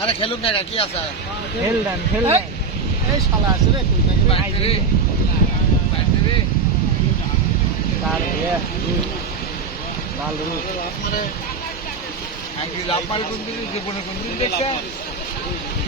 আরে খেলুক না কি আছে খেল দেন খেল এই শালা আছে রে কই নাই রে বাইরে রে তার এ লাল রু আপনারে আঙ্গি লাপাল গুন্দি দিছে বনে গুন্দি দেখছেন